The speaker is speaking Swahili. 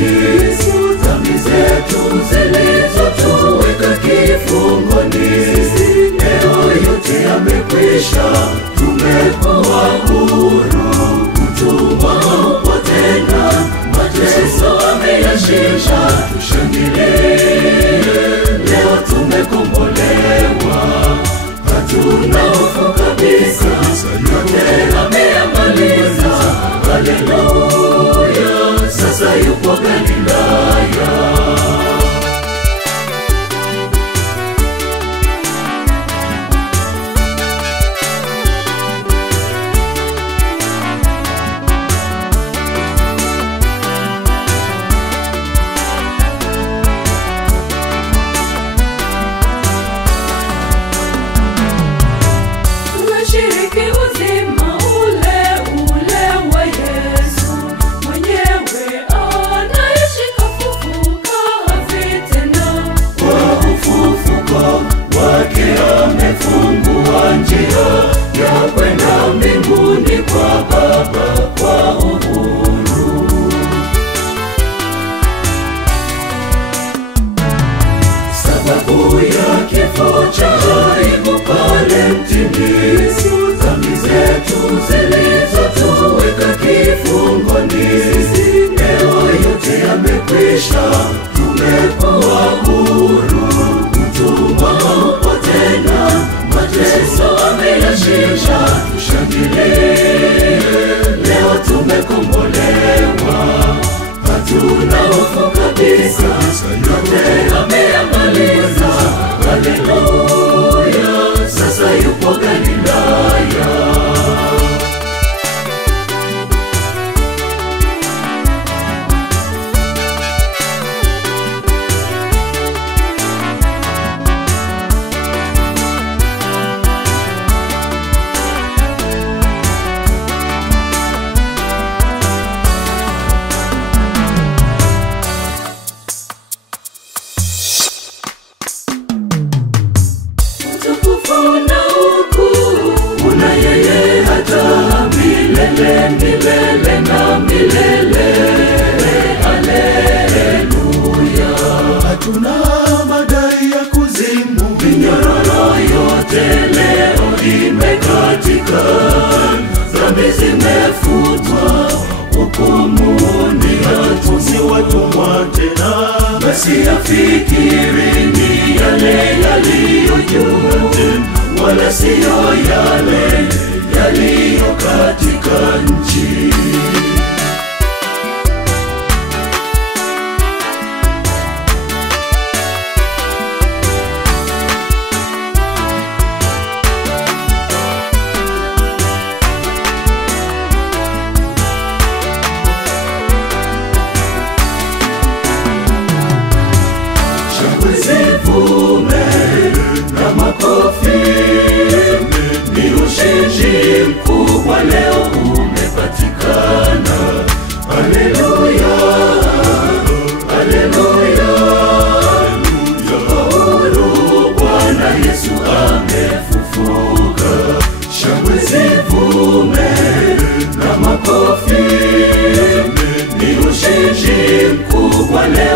mtini, dhambi zetu zilizotuweka kifungoni, leo yote yamekwisha, tumekuwa huru. Utumwa haupo tena, mateso ameyashinda, tushangilie, leo tumekombolewa, hatuna hofu kabisa, yote ameyamaliza. Haleluya, sasa yupo Galilaya. Sababu ya kifo cha aibu pale mtini, dhambi zetu zilizotuweka kifungoni, leo yote yamekwisha, tumekuwa huru. Utumwa haupo tena, mateso ameyashinda, tushangilie, leo tumekombolewa, hatuna hofu kabisa, yote ameyamaliza. Haleluya, sasa yupo Galilaya. Una yeye hata milele, milele na milele. Haleluya, hatuna madai ya kuzimu, minyororo yote leo imekatika, dhambi zimefutwa, hukumuni hatusi watumwa tena. Basi afikirini yale yaliyo juu, wala siyo yale yaliyo katika nchi. Shangwe zivume na makofi, ni ushindi mkubwa leo umepatikana. Haleluya, haleluya, huru Bwana Yesu amefufuka. Shangwe zivume na makofi, ni ushindi mkubwa leo